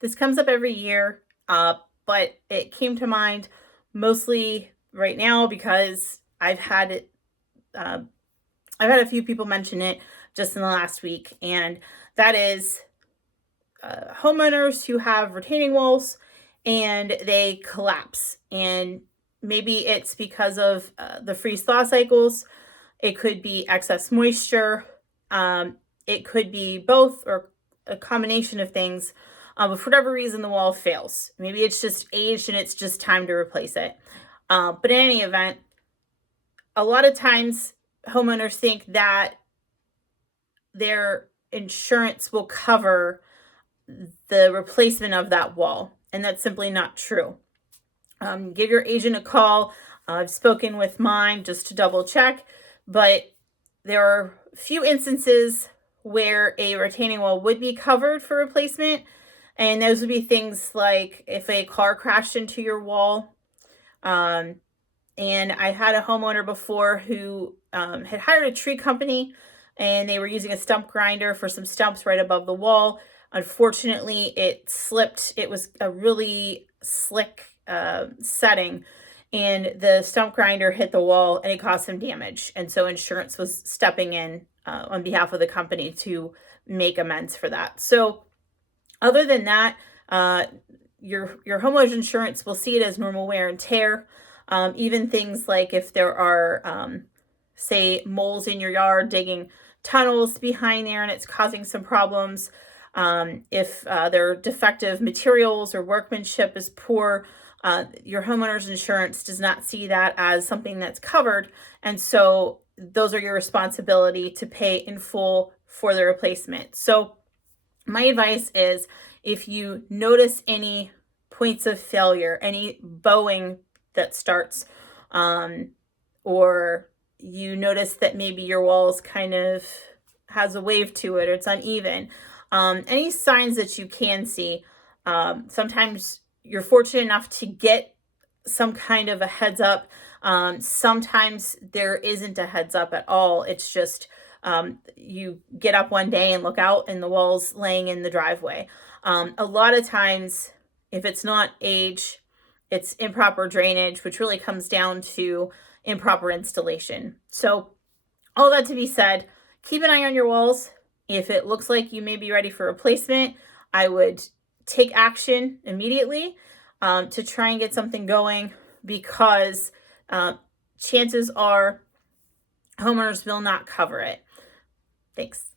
This comes up every year, but it came to mind mostly right now because uh, I've had a few people mention it just in the last week, and that is homeowners who have retaining walls and they collapse. And maybe it's because of the freeze thaw cycles. It could be excess moisture. Um, it could be both or a combination of things. But for whatever reason, the wall fails. Maybe it's just aged and it's just time to replace it. But in any event, a lot of times homeowners think that their insurance will cover the replacement of that wall, and that's simply not true. Give your agent a call. I've spoken with mine just to double check, but there are a few instances where a retaining wall would be covered for replacement, and those would be things like if a car crashed into your wall. Um, and I had a homeowner before who had hired a tree company, and they were using a stump grinder for some stumps right above the wall. Unfortunately, it slipped. It was a really slick setting, and the stump grinder hit the wall and it caused some damage. And so insurance was stepping in on behalf of the company to make amends for that. So other than that, your homeowner's insurance will see it as normal wear and tear. Even things like if there are, say, moles in your yard digging tunnels behind there and it's causing some problems. If there are defective materials or workmanship is poor, your homeowner's insurance does not see that as something that's covered. And so those are your responsibility to pay in full for the replacement. So my advice is if you notice any points of failure, any bowing that starts, or you notice that maybe your walls kind of has a wave to it or it's uneven, any signs that you can see. Sometimes you're fortunate enough to get some kind of a heads up. Sometimes there isn't a heads up at all. It's just you get up one day and look out and the wall's laying in the driveway. A lot of times, if it's not age, it's improper drainage, which really comes down to improper installation. So all that to be said, keep an eye on your walls. If it looks like you may be ready for replacement, I would take action immediately to try and get something going, because chances are homeowners will not cover it. Thanks.